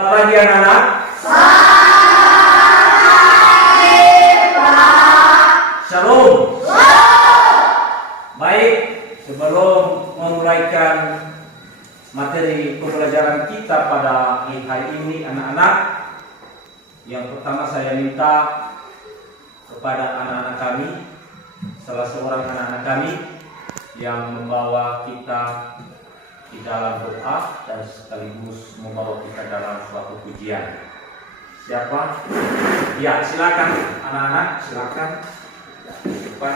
Selamat pagi anak-anak. Shalom. Baik, sebelum memulaikan materi pembelajaran kita pada hari ini anak-anak, yang pertama saya minta kepada anak-anak kami, salah seorang anak-anak kami yang membawa kita di dalam doa dan sekaligus membawa kita dalam suatu pujian. Siapa? Ya, silakan anak-anak, silakan depan.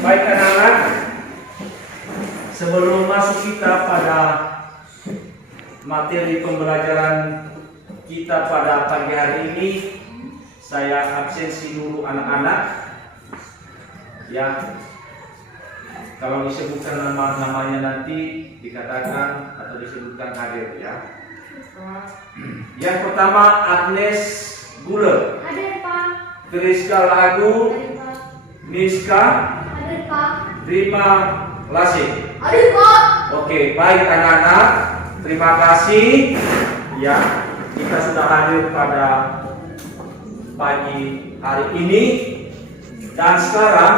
Baik anak-anak, sebelum masuk kita pada materi pembelajaran kita pada pagi hari ini, saya absensi dulu anak-anak. Ya, kalau disebutkan namanya nanti dikatakan atau disebutkan hadir ya. Yang pertama Agnes Guler. Hadir Pak. Triska Lagu. Niska. Hadir Pak. Terima kasih. Hadir Pak. Oke, baik anak-anak. Terima kasih. Ya, kita sudah hadir pada pagi hari ini. Dan sekarang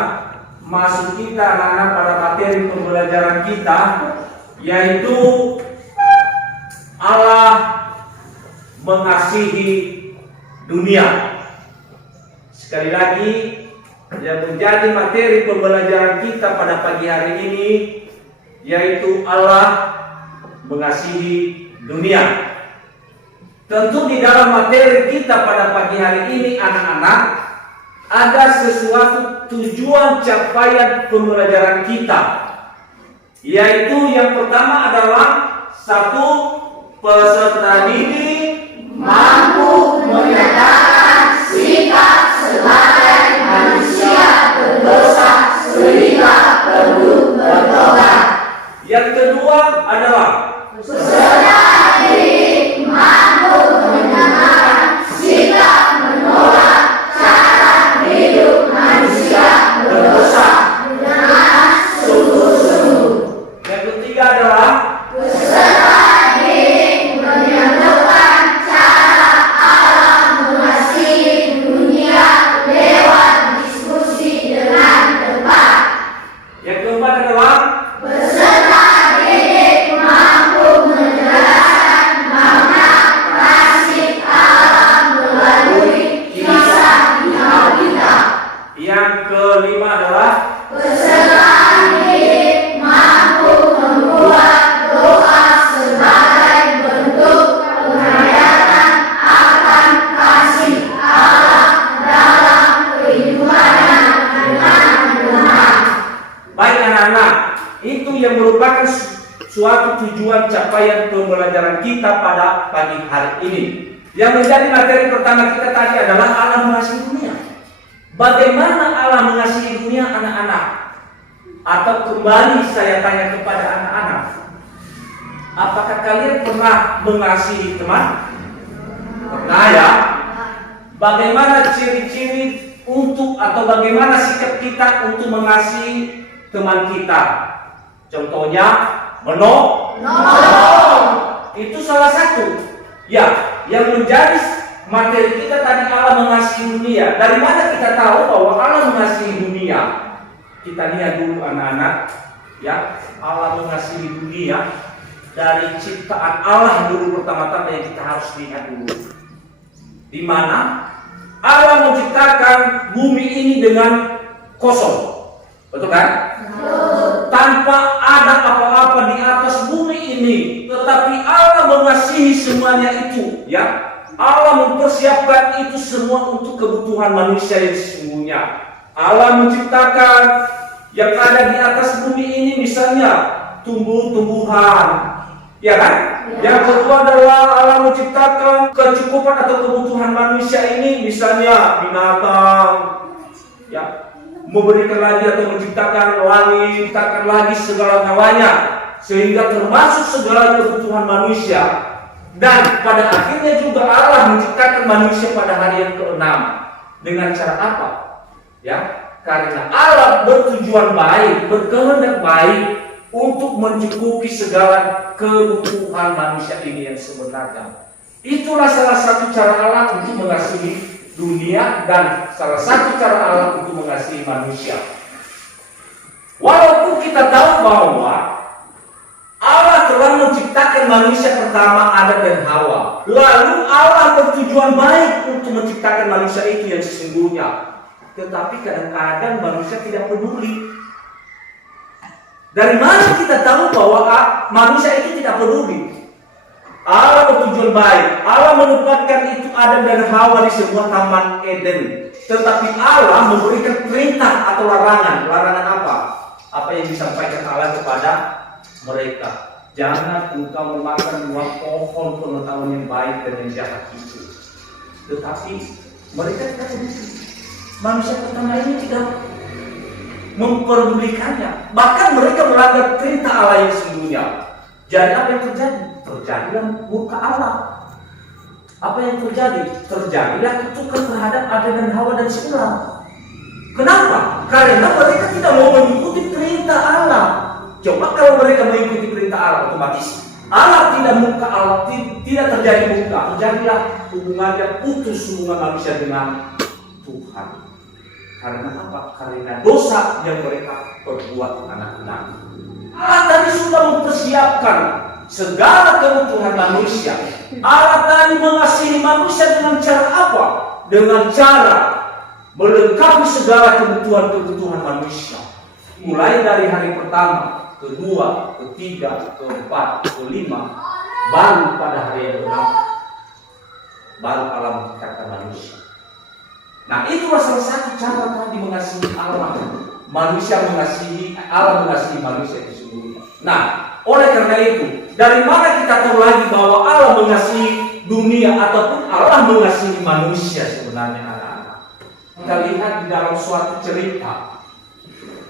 masuk kita anak-anak pada materi pembelajaran kita, yaitu Allah mengasihi dunia. Sekali lagi, yang menjadi materi pembelajaran kita pada pagi hari ini, yaitu Allah mengasihi dunia. Tentu di dalam materi kita pada pagi hari ini anak-anak, ada sesuatu tujuan capaian pembelajaran kita, yaitu yang pertama adalah satu, peserta didik mampu menyatakan sikap sebagai manusia berdosa sehingga perlu bertobat. Yang kedua adalah peserta didik mampu menyatakan sikap menolak cara hidup manusia berdosa dengan sungguh-sungguh. Yang ketiga adalah peserta didik menyebutkan cara Allah mengasihi dunia lewat diskusi dengan tepat. Yang keempat adalah peserta didik mampu menjelaskan makna kasih Allah melalui kisah di Alkitab. Yang kelima adalah peserta didik mampu membuat doa sebagai bentuk penghayatan akan kasih Allah dalam kehidupan itu yang merupakan suatu tujuan capaian pembelajaran kita pada pagi hari ini. Yang menjadi materi pertama kita tadi adalah Allah mengasihi dunia. Bagaimana Allah mengasihi dunia, anak-anak? Atau kembali saya tanya kepada anak-anak, apakah kalian pernah mengasihi teman? Pernah ya? Bagaimana ciri-ciri untuk atau bagaimana sikap kita untuk mengasihi teman kita? Contohnya, menolong. Itu salah satu. Ya, yang menjadi materi kita tadi Allah mengasihi dunia. Dari mana kita tahu bahwa Allah mengasihi dunia? Kita lihat dulu anak-anak, ya, Allah mengasihi dunia dari ciptaan Allah dulu pertama-tama yang kita harus lihat dulu. Di mana Allah menciptakan bumi ini dengan kosong, betul kan? Tanpa ada apa-apa di atas bumi ini, tetapi Allah mengasihi semuanya itu, ya. Allah mempersiapkan itu semua untuk kebutuhan manusia yang sesungguhnya. Allah menciptakan yang ada di atas bumi ini, misalnya tumbuh-tumbuhan, ya kan? Yang kedua adalah Allah menciptakan kecukupan atau kebutuhan manusia ini, misalnya binatang, ya, memberikan lagi atau menciptakan lagi, menciptakan lagi segala nyawanya, sehingga termasuk segala kebutuhan manusia. Dan pada akhirnya juga Allah menciptakan manusia pada hari yang ke-6 dengan cara apa? Ya, karena Allah bertujuan baik, berkehendak baik untuk mencukupi segala kebutuhan manusia ini yang sebenarnya. Itulah salah satu cara Allah untuk mengasihi dunia dan salah satu cara Allah untuk mengasihi manusia. Walaupun kita tahu bahwa Allah telah menciptakan manusia pertama, Adam dan Hawa. Lalu Allah bertujuan baik untuk menciptakan manusia itu yang sesungguhnya. Tetapi kadang-kadang manusia tidak peduli. Dari mana kita tahu bahwa manusia itu tidak peduli? Allah bertujuan baik. Allah menempatkan itu Adam dan Hawa di sebuah taman Eden. Tetapi Allah memberikan perintah atau larangan. Larangan apa? Apa yang disampaikan Allah kepada mereka? Jangan engkau memakan buah pohon pengetahuan yang baik dan yang jahat itu. Tetapi mereka tidak peduli. Manusia pertama ini tidak memperdulikannya. Bahkan mereka melanggar perintah Allah yang sesungguhnya. Jadi apa yang terjadi? Terjadilah murka Allah. Apa yang terjadi? Terjadilah kutukan terhadap Adam dan Hawa dan Sulam. Kenapa? Karena mereka tidak mau mengikuti perintah Allah. Coba kalau mereka mengikuti perintah Allah, otomatis Allah tidak murka, Allah tidak terjadi murka. Terjadilah hubungannya, putus hubungan manusia dengan Tuhan. Karena apa? Karena dosa yang mereka perbuat anak-anak. Allah tadi sudah mempersiapkan segala kebutuhan manusia. Allah tadi mengasihi manusia dengan cara apa? Dengan cara melengkapi segala kebutuhan manusia. Mulai dari hari pertama, kedua, ketiga, keempat, kelima, baru pada hari yang ke-6 baru Allah menciptakan manusia. Nah, itulah salah satu cara tadi mengasihi Allah. Manusia mengasihi, Allah mengasihi manusia itu sesungguhnya. Nah, oleh karena itu, dari mana kita tahu lagi bahwa Allah mengasihi dunia ataupun Allah mengasihi manusia sebenarnya, anak-anak? Kita lihat di dalam suatu cerita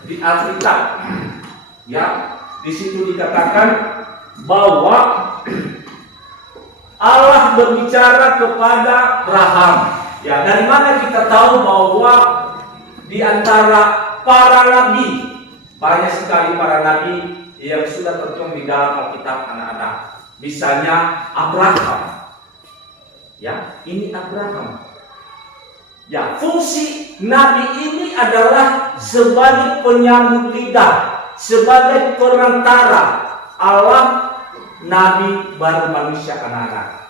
di Alkitab, ya, di situ dikatakan bahwa Allah berbicara kepada Abraham. Ya, dari mana kita tahu bahwa di antara para nabi, banyak sekali para nabi yang sudah tertuang di dalam Alkitab, anak-anak. Misalnya Abraham. Ya, ini Abraham. Ya, fungsi nabi ini adalah sebagai penyambung lidah, sebagai perantara Allah, nabi baru manusia, anak-anak.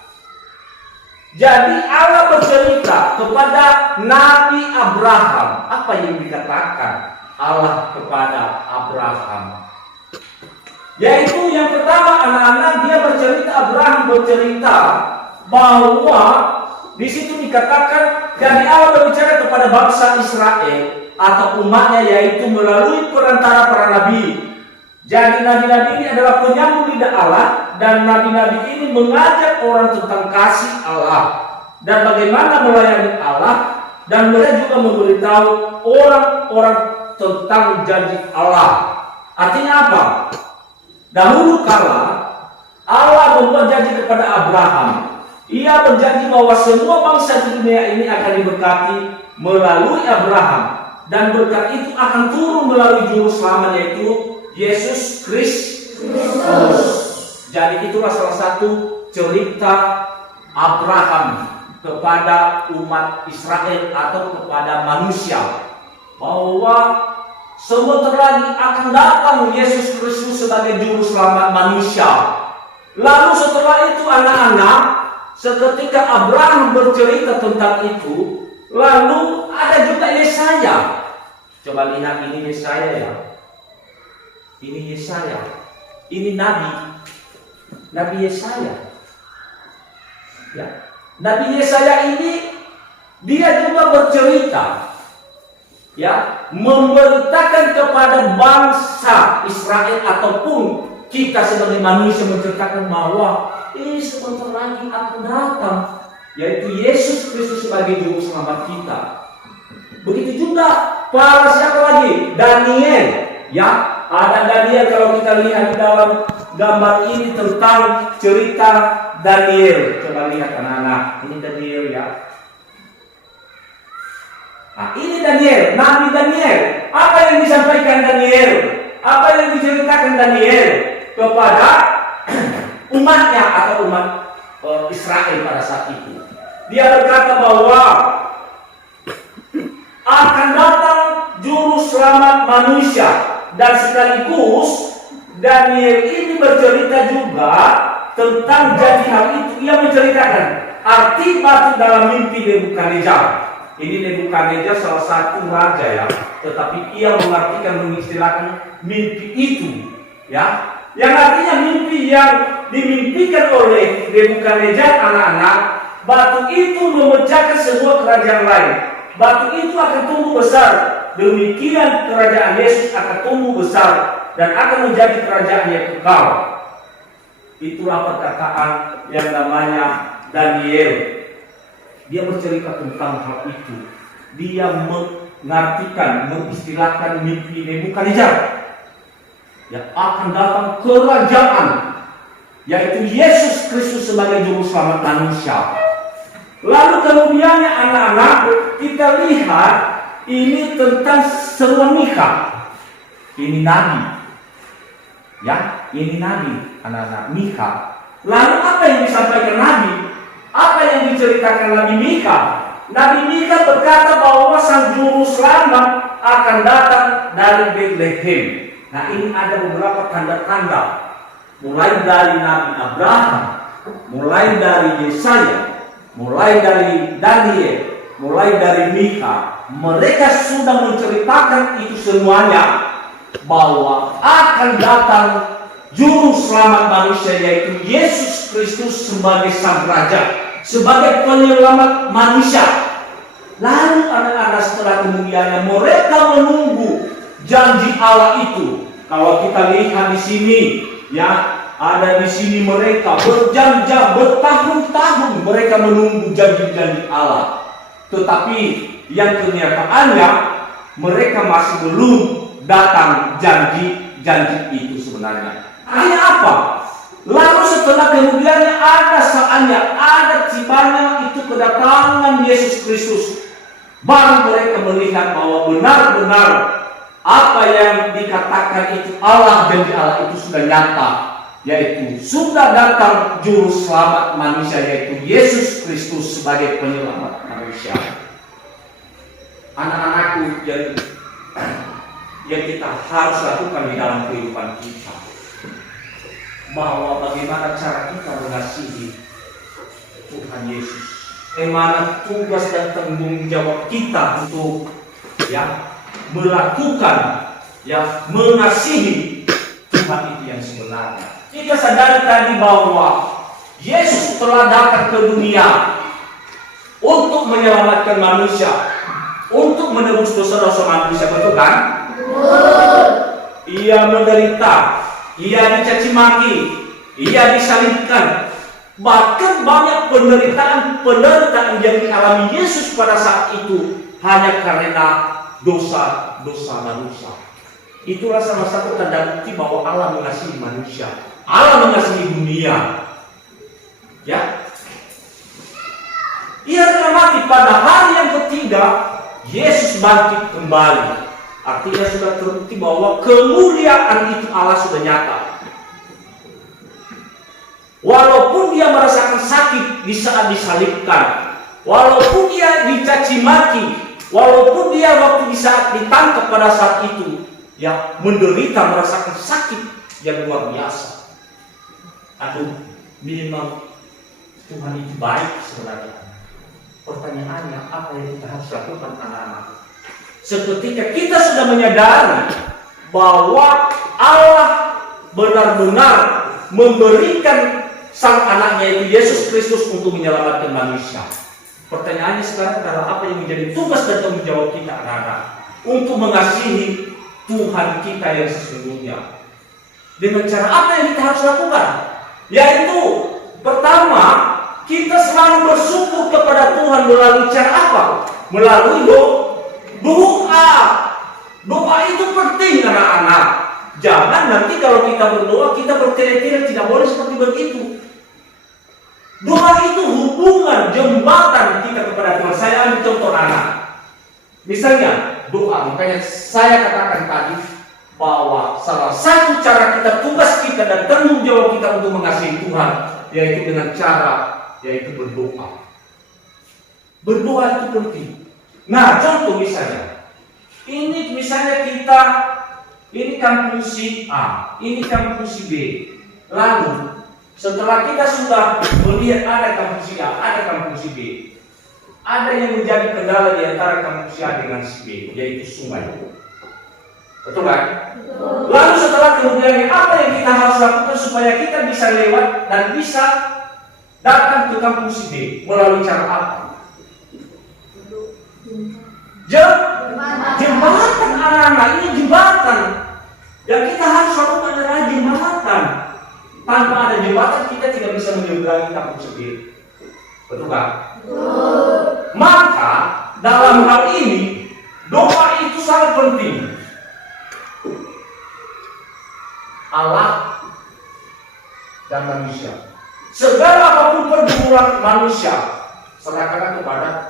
Jadi Allah bercerita kepada Nabi Abraham. Apa yang dikatakan Allah kepada Abraham? Yaitu yang pertama, anak-anak, dia Abraham bercerita bahwa di situ dikatakan, dan Allah berbicara kepada bangsa Israel atau umatnya, yaitu melalui perantara para nabi. Jadi nabi-nabi ini adalah penyambung lidah Allah, dan nabi-nabi ini mengajak orang tentang kasih Allah dan bagaimana melayani Allah, dan mereka juga memberitahu orang-orang tentang janji Allah. Artinya apa? Dahulu kala Allah membuat janji kepada Abraham. Ia berjanji bahwa semua bangsa di dunia ini akan diberkati melalui Abraham, dan berkat itu akan turun melalui juru selamat, yaitu Yesus Kristus. Jadi itulah salah satu cerita Abraham kepada umat Israel atau kepada manusia, bahwa sebentar lagi akan datang Yesus Kristus sebagai juru selamat manusia. Lalu setelah itu anak-anak, seketika Abraham bercerita tentang itu, lalu ada juga Yesaya. Coba lihat, ini Yesaya ya. Ini Yesaya. Ini Nabi Yesaya. Ya. Nabi Yesaya ini dia juga bercerita, ya, memberitakan kepada bangsa Israel ataupun kita sebagai manusia, menceritakan bahwa ini sebentar lagi akan datang, yaitu Yesus Kristus sebagai juru selamat kita. Begitu juga para siapa lagi? Daniel, ya. Ada Daniel, kalau kita lihat di dalam gambar ini tentang cerita Daniel. Coba lihat anak-anak, ini Daniel ya. Nah, ini Daniel, Nabi Daniel. Apa yang disampaikan Daniel? Apa yang diceritakan Daniel kepada umatnya atau umat Israel pada saat itu? Dia berkata bahwa akan datang juru selamat manusia, dan sekaligus Daniel ini bercerita juga tentang jadi hal itu. Ia menceritakan arti batu dalam mimpi Nebukadnezar. Ini Nebukadnezar salah satu raja ya, tetapi ia mengartikan, mengistilahkan mimpi itu ya, yang artinya mimpi yang dimimpikan oleh Nebukadnezar anak-anak. Batu itu memecahkan sebuah kerajaan lain. Batu itu akan tumbuh besar. Demikian kerajaan Yesus akan tumbuh besar dan akan menjadi kerajaan yang kekal. Itulah perkataan yang namanya Daniel. Dia bercerita tentang hal itu. Dia mengartikan, mengistilahkan mimpi Nebukadnezar. Yang akan datang kerajaan, yaitu Yesus Kristus sebagai juru selamat manusia. Lalu kemudiannya anak-anak, kita lihat ini tentang seruan Mika. Ini nabi, ya, ini nabi, anak-anak, Mika. Lalu apa yang disampaikan nabi? Apa yang diceritakan Nabi Mika? Nabi Mika berkata bahwa sang juru selamat akan datang dari Bethlehem. Nah, ini ada beberapa tanda-tanda, mulai dari Nabi Abraham, mulai dari Yesaya, mulai dari Daniel, mulai dari Mika. Mereka sudah menceritakan itu semuanya, bahwa akan datang juru selamat manusia, yaitu Yesus Kristus sebagai sang raja, sebagai penyelamat manusia. Lalu anak-anak, setelah kemudiannya mereka menunggu janji Allah itu. Kalau kita lihat di sini, ya, ada di sini mereka berjam-jam, bertahun-tahun mereka menunggu janji-janji Allah. Tetapi yang kenyataannya mereka masih belum datang janji-janji itu sebenarnya. Artinya apa? Lalu setelah kemudiannya ada saatnya, ada tibanya itu kedatangan Yesus Kristus. Baru mereka melihat bahwa benar-benar apa yang dikatakan itu Allah, janji Allah itu sudah nyata, yaitu sudah datang juru selamat manusia, yaitu Yesus Kristus sebagai penyelamat manusia. Anak-anakku, yang kita harus lakukan di dalam kehidupan kita, bahwa bagaimana cara kita mengasihi Tuhan Yesus, bagaimana tugas dan tanggung jawab kita untuk melakukan, mengasihi Tuhan itu yang sebenarnya. Kita sadari tadi bahwa Yesus telah datang ke dunia untuk menyelamatkan manusia, untuk menebus dosa-dosa manusia, betul kan? Ia menderita, ia dicaci maki, ia disalibkan. Bahkan banyak penderitaan yang dialami Yesus pada saat itu hanya karena dosa-dosa manusia. Itulah salah satu tanda bukti bahwa Allah mengasihi manusia, Allah mengasihi dunia. Ya, ia telah mati. Pada hari yang ketiga Yesus bangkit kembali. Artinya sudah terbukti bahwa kemuliaan itu Allah sudah nyata. Walaupun dia merasakan sakit di saat disalibkan, walaupun dia dicaci maki, walaupun dia waktu di saat ditangkap pada saat itu, ya menderita, merasakan sakit yang luar biasa. Aduh, minimal Tuhan itu baik sebenarnya. Pertanyaannya, apa yang kita harus lakukan anak-anak? Seketika kita sudah menyadari bahwa Allah benar-benar memberikan Sang anaknya itu Yesus Kristus untuk menyelamatkan manusia. Pertanyaannya sekarang adalah apa yang menjadi tugas dan tanggung jawab kita anak-anak untuk mengasihi Tuhan kita yang sesungguhnya. Dengan cara apa yang kita harus lakukan? Yaitu pertama, kita selalu bersyukur kepada Tuhan melalui cara apa? Melalui doa. Doa itu penting anak-anak. Jangan nanti kalau kita berdoa kita bertele-tele, tidak boleh seperti begitu. Doa itu hubungan, jembatan kita kepada Tuhan. Saya ambil contoh anak. Misalnya doa, makanya saya katakan tadi bahwa salah satu cara kita, tugas kita dan tanggung jawab kita untuk mengasihi Tuhan, yaitu dengan cara, yaitu berdoa. Berdoa itu penting. Nah, contoh misalnya, ini misalnya kita, ini kampung si A, ini kampung si B. Lalu setelah kita sudah melihat ada kampung si A, ada kampung si B, ada yang menjadi kendala di antara kampung si A dengan si B, yaitu sungai. Betul kan? Lalu setelah kemudian apa yang kita harus lakukan supaya kita bisa lewat dan bisa datang ke kampung si B melalui cara apa? Jembatan anak-anak, ini jembatan. Yang kita harus lakukan adalah jembatan. Tanpa ada jembatan kita tidak bisa menyeberangi kampung si B. Betul kan? Maka dalam hal ini doa itu sangat penting. Allah dan manusia. Segala apapun pergumulan manusia serahkan kepada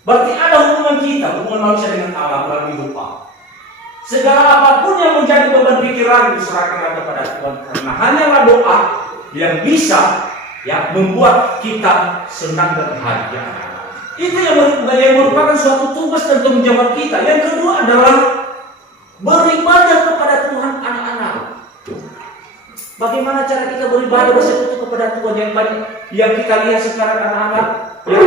berarti ada hubungan kita, hubungan manusia dengan Allah melalui doa. Segala apapun yang menjadi beban pikiran diserahkan kepada Tuhan, karena hanyalah doa yang bisa ya membuat kita senang dan bahagia. Itu yang merupakan suatu tugas dan tanggung jawab kita. Yang kedua adalah beribadah kepada Tuhan anak-anak. Bagaimana cara kita beribadah bersekutu kepada Tuhan? Yang banyak yang kita lihat sekarang anak-anak ya,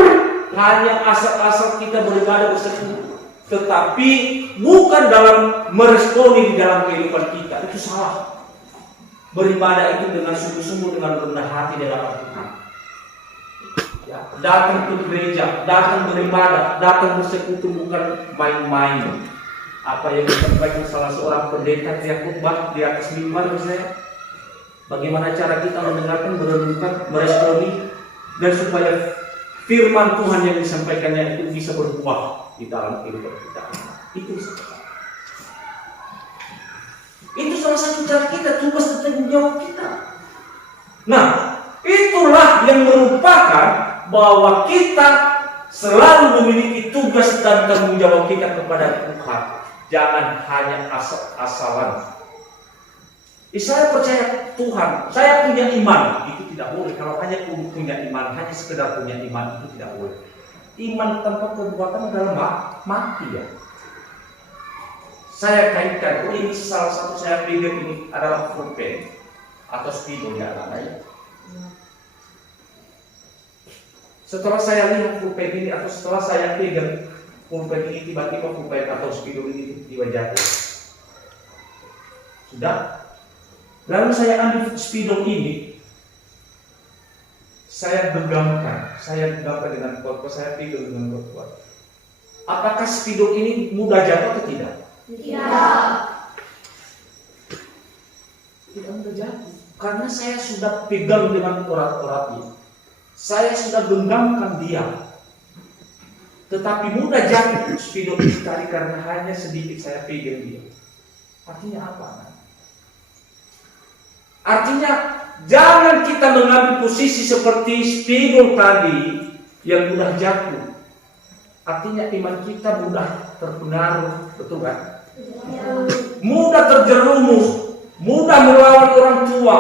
hanya asal-asal kita beribadah bersekutu, tetapi bukan dalam meresponi di dalam kehidupan kita. Itu salah. Beribadah itu dengan sungguh-sungguh, dengan rendah hati dalam Tuhan. Ya, datang ke gereja, datang beribadah, datang bersekutu bukan main-main. Apa yang disampaikan salah seorang pendeta yang khotbah di atas mimbar misalnya, bagaimana cara kita mendengarkan, merenungkan, meresponi, dan supaya firman Tuhan yang disampaikannya itu bisa berbuah di dalam kehidupan kita. Itu salah satu cara kita, tugas dan tanggung jawab kita. Nah, itulah yang merupakan bahwa kita selalu memiliki tugas dan tanggung jawab kita kepada Tuhan. Jangan hanya asal-asalan. Saya percaya Tuhan, saya punya iman, itu tidak boleh. Kalau hanya punya iman, hanya sekedar punya iman, itu tidak boleh. Iman tanpa perbuatan adalah mati ya. Saya kaitkan, ini salah satu saya pegang ini adalah pulpen atau spidol ya anak-anak. Setelah saya lihat pulpen ini atau setelah saya pegang pulpen ini, tiba-tiba pulpen atau spidol ini tiba jatuh. Sudah. Lalu saya ambil spidol ini, saya genggamkan dengan kuat, saya pegang dengan kuat. Apakah spidol ini mudah jatuh atau tidak? Tidak. Tidak mudah jatuh. Karena saya sudah pegang dengan erat-eratnya. Saya sudah genggamkan dia. Tetapi mudah jatuh spidol tadi karena hanya sedikit saya pegang dia. Artinya apa? Artinya jangan kita mengambil posisi seperti spidol tadi yang mudah jatuh. Artinya iman kita mudah terpengaruh, betul kan? Mudah terjerumus, mudah melawan orang tua,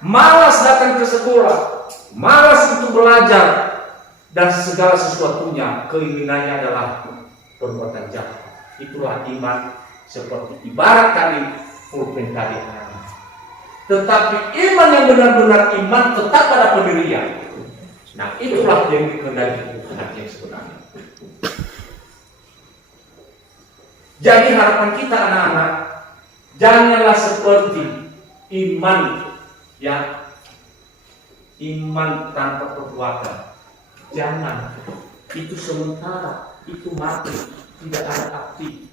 malas datang ke sekolah, malas untuk belajar, dan segala sesuatunya keinginannya adalah perbuatan jahat. Itulah iman seperti ibarat tadi pulpen tadi. Tetapi iman yang benar-benar iman tetap pada pendirian. Nah, itulah yang dikehendaki Tuhan yang sebenarnya. Jadi harapan kita anak-anak, janganlah seperti iman ya, iman tanpa perbuatan. Jangan, itu sementara, itu mati, tidak ada arti.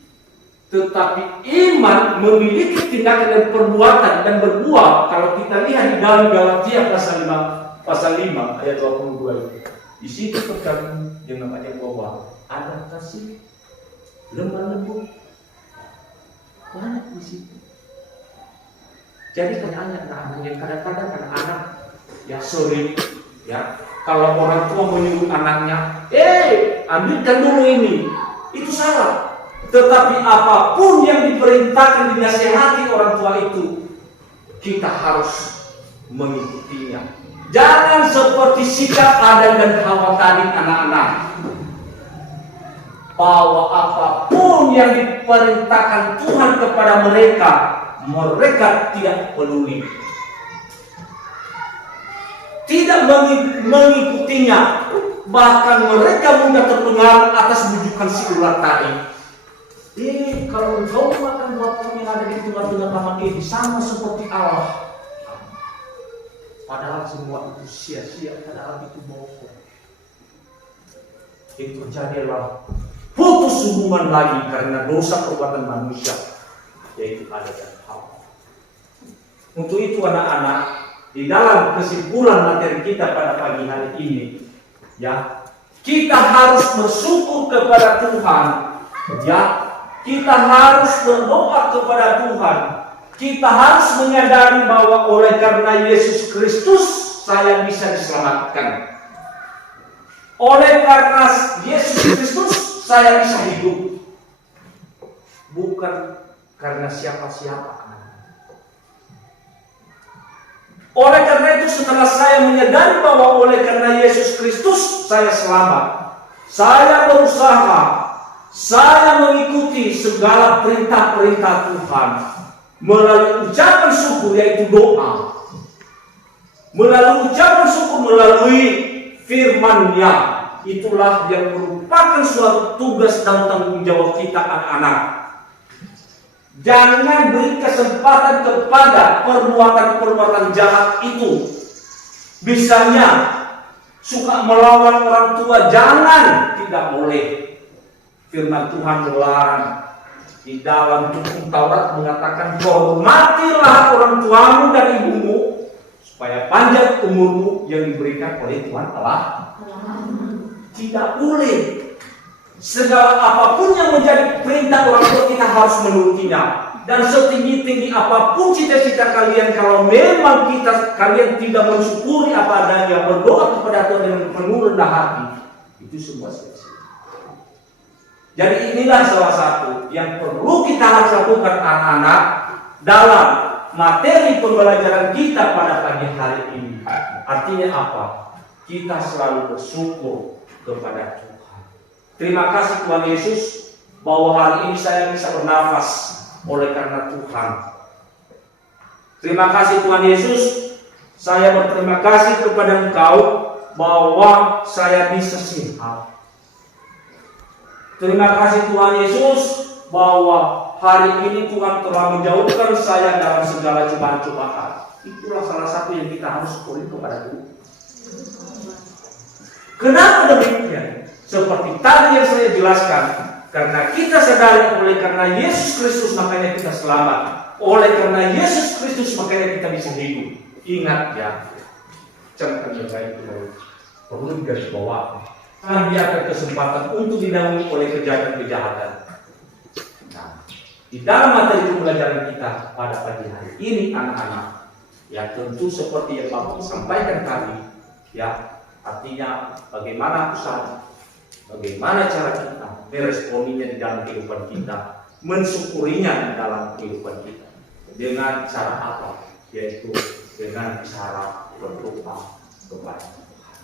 Tetapi iman memiliki tindakan dan perbuatan dan berbuah. Kalau kita lihat di dalam Galatia pasal 5 ayat 22 itu. Di situ terkandung yang namanya bahwa ada kasih, lemah lembut, banyak di situ. Jadi anak-anak yang kadang-kadang anak-anak ya sorry ya, kalau orang tua menyuruh anaknya, ambilkan dulu ini, itu salah. Tetapi apapun yang diperintahkan, dinasihati orang tua itu, kita harus mengikutinya. Jangan seperti sikap Adam dan Hawa tadi anak-anak, bahwa apapun yang diperintahkan Tuhan kepada mereka, mereka tidak peduli, tidak mengikutinya. Bahkan mereka mudah terpengaruh atas bujukan si ular tadi. Kalau engkau makan buah yang ada di tengah-tengah taman ini sama seperti Allah. Padahal semua itu sia-sia, padahal itu bohong. Itu terjadilah putus hubungan lagi karena dosa perbuatan manusia, yaitu Adam dan Hawa. Untuk itu anak-anak, di dalam kesimpulan materi kita pada pagi hari ini, ya, kita harus bersyukur kepada Tuhan, ya, kita harus berdoa kepada Tuhan, kita harus menyadari bahwa oleh karena Yesus Kristus saya bisa diselamatkan, oleh karena Yesus Kristus saya bisa hidup, bukan karena siapa-siapa. Oleh karena itu setelah saya menyadari bahwa oleh karena Yesus Kristus saya selamat, saya berusaha, saya mengikuti segala perintah-perintah Tuhan melalui ucapan syukur, yaitu doa, melalui ucapan syukur, melalui firman-Nya. Itulah yang merupakan suatu tugas dan tanggung jawab kita anak-anak. Jangan beri kesempatan kepada perbuatan-perbuatan jahat itu. Misalnya suka melawan orang tua, jangan, tidak boleh. Firman Tuhan melarang. Di dalam hukum Taurat mengatakan, hormatilah orang tuamu dan ibumu supaya panjang umurmu yang diberikan oleh Tuhan Allah. Tidak boleh. Segala apapun yang menjadi perintah orang tua kita harus menurutinya. Dan setinggi-tinggi apapun cita-cita kalian, kalau memang kalian tidak mensyukuri apa adanya, berdoa kepada Tuhan dengan penuh rendah hati, itu semua sia-sia. Jadi inilah salah satu yang perlu kita harus lakukan anak-anak dalam materi pembelajaran kita pada pagi hari ini. Artinya apa? Kita selalu bersyukur kepada Tuhan. Terima kasih Tuhan Yesus bahwa hari ini saya bisa bernafas oleh karena Tuhan. Terima kasih Tuhan Yesus, saya berterima kasih kepada Engkau bahwa saya bisa sehat. Terima kasih Tuhan Yesus bahwa hari ini Tuhan telah menjauhkan saya dalam segala cobaan-cobaan. Itulah salah satu yang kita harus syukuri kepada Tuhan. Kenapa demikian? Seperti tadi yang saya jelaskan, Karena kita sadari oleh karena Yesus Kristus makanya kita selamat. Oleh karena Yesus Kristus makanya kita bisa hidup. Ingat ya, camkan baik itu perlu digaris bawah. Jangan biarkan kesempatan untuk didahului oleh kejahatan-kejahatan. Nah, di dalam materi pembelajaran kita pada pagi hari ini anak-anak, ya tentu seperti yang Bapak sampaikan tadi, ya artinya bagaimana usaha, bagaimana cara kita meresponinya di dalam kehidupan kita, mensyukurinya di dalam kehidupan kita. Dengan cara apa? Yaitu dengan cara berdoa kepada Tuhan.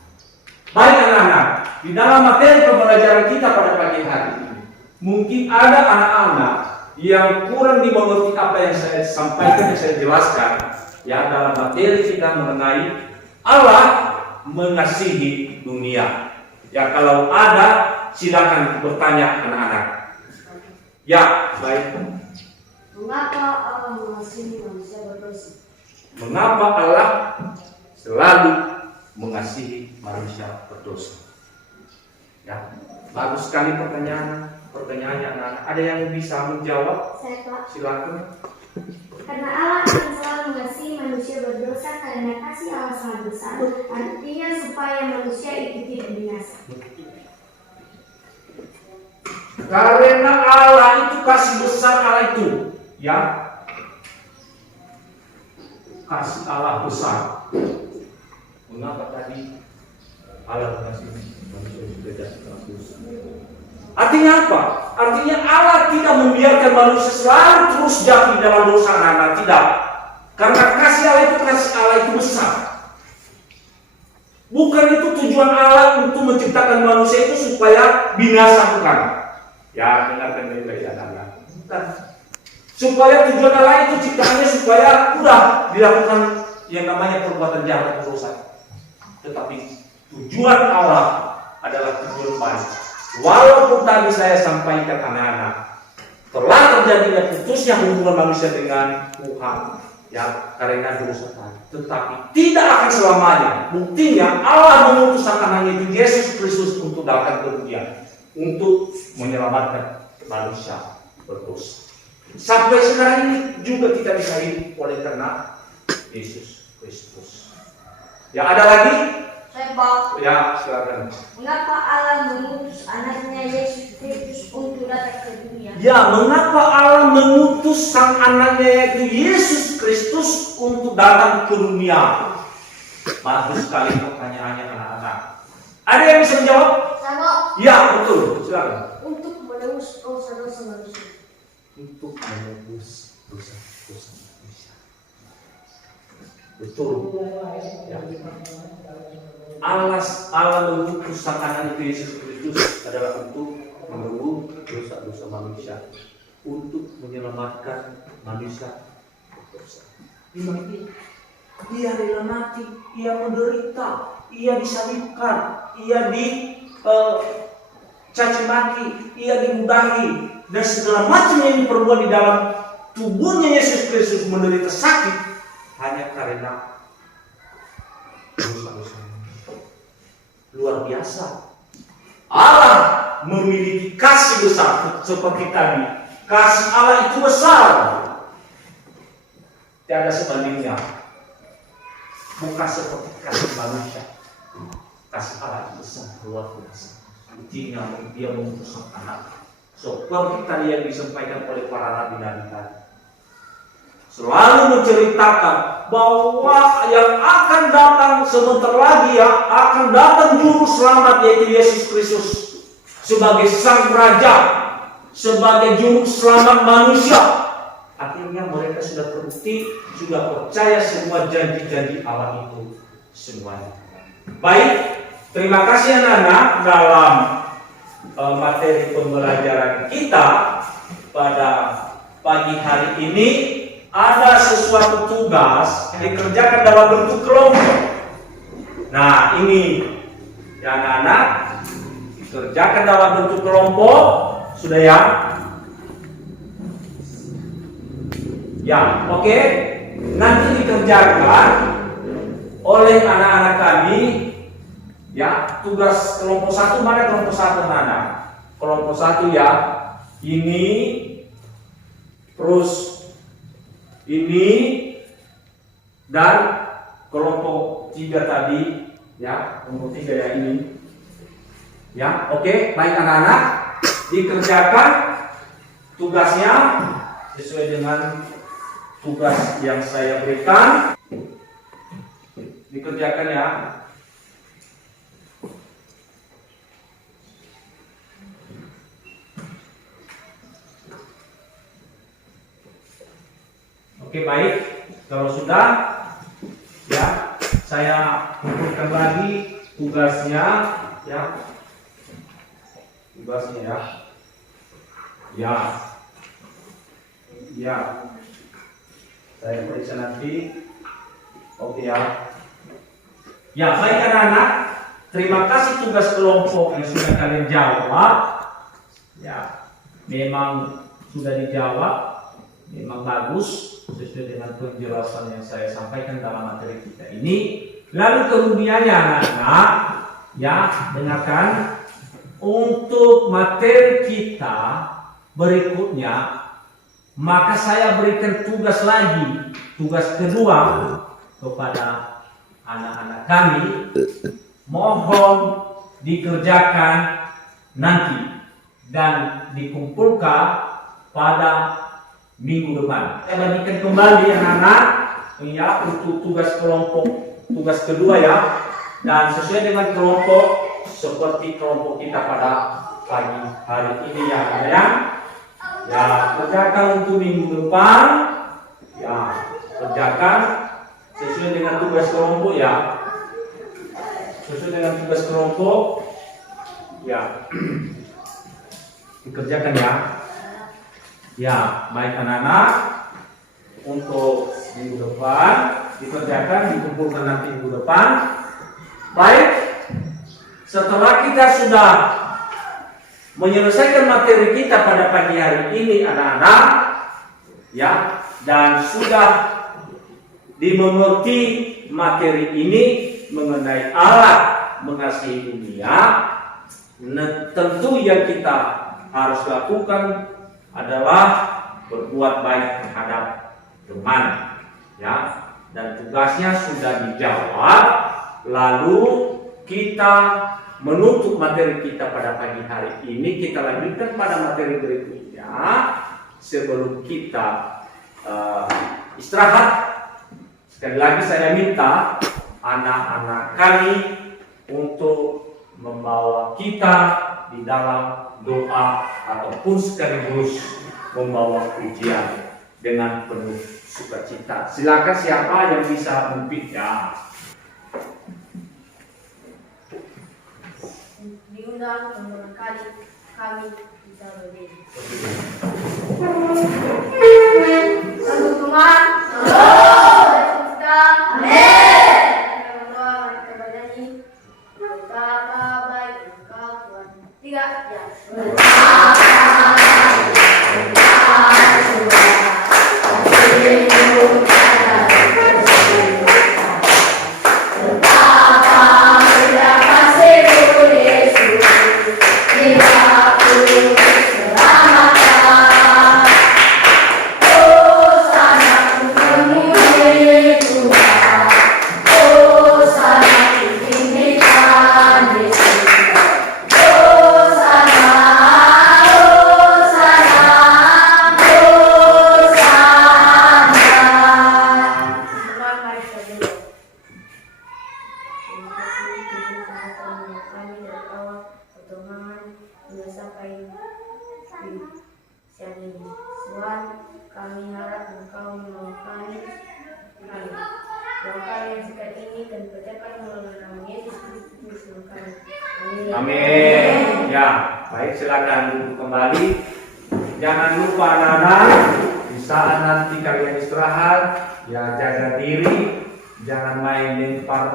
Baik anak-anak, di dalam materi pembelajaran kita pada pagi hari ini, mungkin ada anak-anak yang kurang dimengerti apa yang saya sampaikan, yang saya jelaskan, ya dalam materi kita mengenai Allah mengasihi dunia. Ya kalau ada, silakan bertanya anak-anak. Ya, baik. Mengapa Allah mengasihi manusia berdosa? Mengapa Allah selalu mengasihi manusia berdosa? Ya, bagus sekali pertanyaannya anak-anak. Ada yang bisa menjawab? Saya, Pak. Silakan. Karena Allah akan selalu mengasihi manusia berdosa karena kasih Allah sangat besar. Artinya supaya manusia itu tidak binasa. Karena Allah itu kasih besar Allah itu, ya kasih Allah besar. Mengapa tadi Allah mengasihi manusia berdosa? Artinya apa? Artinya Allah tidak membiarkan manusia selalu terus jatuh dalam dosa anak-anak, tidak. Karena kasih Allah itu besar. Bukan itu tujuan Allah untuk menciptakan manusia itu supaya binasa, bukan. Ya, dengarkan baik-baik anak-anak. Bukan. Supaya tujuan Allah itu ciptaannya supaya udah dilakukan yang namanya perbuatan jahat atau dosa. Tetapi tujuan Allah adalah tujuan baik. Walaupun tadi saya sampaikan anak-anak, telah terjadinya putusnya hubungan manusia dengan Tuhan, ya karena dosa tadi, tetapi tidak akan selamanya. Buktinya Allah mengutus anaknya itu Yesus Kristus untuk datang ke dunia, untuk menyelamatkan manusia berdosa. Sampai sekarang ini juga kita bisa hidup oleh karena Yesus Kristus. Ya ada lagi? Saya, Pak. Ya silakan. Mengapa Allah mengutus anaknya Yesus Kristus untuk datang ke dunia? Ya, mengapa Allah mengutus sang anaknya yaitu Yesus Kristus untuk datang ke dunia? Bagus sekali pertanyaannya anak-anak. Ada yang bisa menjawab? Sama. Ya, betul. Silakan. Untuk menebus dosa-dosa manusia. Untuk menebus dosa-dosa manusia. Betul. Ya. Allah mengutus sang anak itu Yesus Kristus adalah untuk menebus dosa-dosa manusia, untuk menyelamatkan manusia berdosa. Ia rela mati, ia menderita, ia disalibkan, ia dicaci maki, ia diludahi, dan segala macam yang diperbuat di dalam tubuhnya Yesus Kristus menderita sakit hanya karena dosa-dosa. Luar biasa. Allah memiliki kasih besar seperti tadi. Kasih Allah itu besar. Tiada sebandingnya. Bukan seperti kasih manusia. Kasih Allah itu besar, luar biasa. Buktinya dia mengutus sang anak. Seperti tadi yang disampaikan oleh para nabi-nabi tadi. Selalu menceritakan bahwa yang akan datang sebentar lagi akan datang juru selamat yaitu Yesus Kristus sebagai sang raja, sebagai juru selamat manusia. Akhirnya mereka sudah terbukti, sudah percaya semua janji-janji Allah itu semuanya. Baik, terima kasih anak-anak dalam materi pembelajaran kita pada pagi hari ini. Ada sesuatu tugas yang dikerjakan dalam bentuk kelompok. Nah ini ya anak-anak, dikerjakan dalam bentuk kelompok. Sudah ya? Ya, oke. Nanti dikerjakan oleh anak-anak kami. Ya, tugas kelompok 1 mana kelompok 1 anak-anak? Kelompok 1 ya. ini, terus ini, dan kelompok 3 tadi, ya, kelompok 3 ya ini. Ya, oke, baik anak-anak, dikerjakan tugasnya sesuai dengan tugas yang saya berikan. Dikerjakan ya. Oke, baik. Kalau sudah, ya, saya kumpulkan lagi tugasnya, ya. Tugasnya ya. Ya. Ya. Saya periksa nanti. Oke ya. Ya, baik anak-anak. Terima kasih tugas kelompok yang sudah kalian jawab. Ya, memang sudah dijawab. Memang bagus sesuai dengan penjelasan yang saya sampaikan dalam materi kita ini. Lalu kemudiannya anak-anak, ya, dengarkan. Untuk materi kita berikutnya, maka saya berikan tugas lagi, tugas kedua kepada anak-anak kami. Mohon dikerjakan nanti dan dikumpulkan pada minggu depan. Saya bagikan kembali anak-anak, ya, untuk tugas kelompok, tugas kedua ya, dan sesuai dengan kelompok seperti kelompok kita pada pagi hari ini ya, ya, kerjakan untuk minggu depan, ya, kerjakan sesuai dengan tugas kelompok ya, sesuai dengan tugas kelompok, ya, dikerjakan ya, ya, baik anak-anak, untuk minggu depan dikerjakan, dikumpulkan nanti minggu depan, baik. Setelah kita sudah menyelesaikan materi kita pada pagi hari ini anak-anak, ya, dan sudah dimengerti materi ini mengenai alat mengasihi dunia, tentu yang kita harus lakukan adalah berbuat baik terhadap teman, ya, dan tugasnya sudah dijawab. Lalu kita menutup materi kita pada pagi hari ini, kita lanjutkan pada materi berikutnya sebelum kita istirahat. Sekali lagi saya minta anak-anak kami untuk membawa kita di dalam doa ataupun sekaligus membawa pujian dengan penuh sukacita. Silakan siapa yang bisa memimpinnya. Diundang barangkali kami bisa berdiri. Satu teman. Amin. Berdoa, mari kita bernyanyi. Betapa baik Engkau Tuhan. 3 ya. Amin. Ya, baik, silakan duduk kembali. Jangan lupa anak-anak, di saat nanti kalian istirahat, ya, jaga diri, jangan main lempar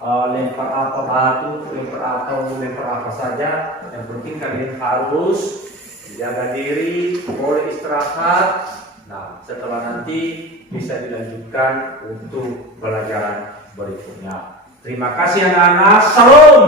apa batu, lempar apa saja. Yang penting kalian harus jaga diri, boleh istirahat. Nah, setelah nanti bisa dilanjutkan untuk pelajaran berikutnya. Terima kasih anak-anak. Salam.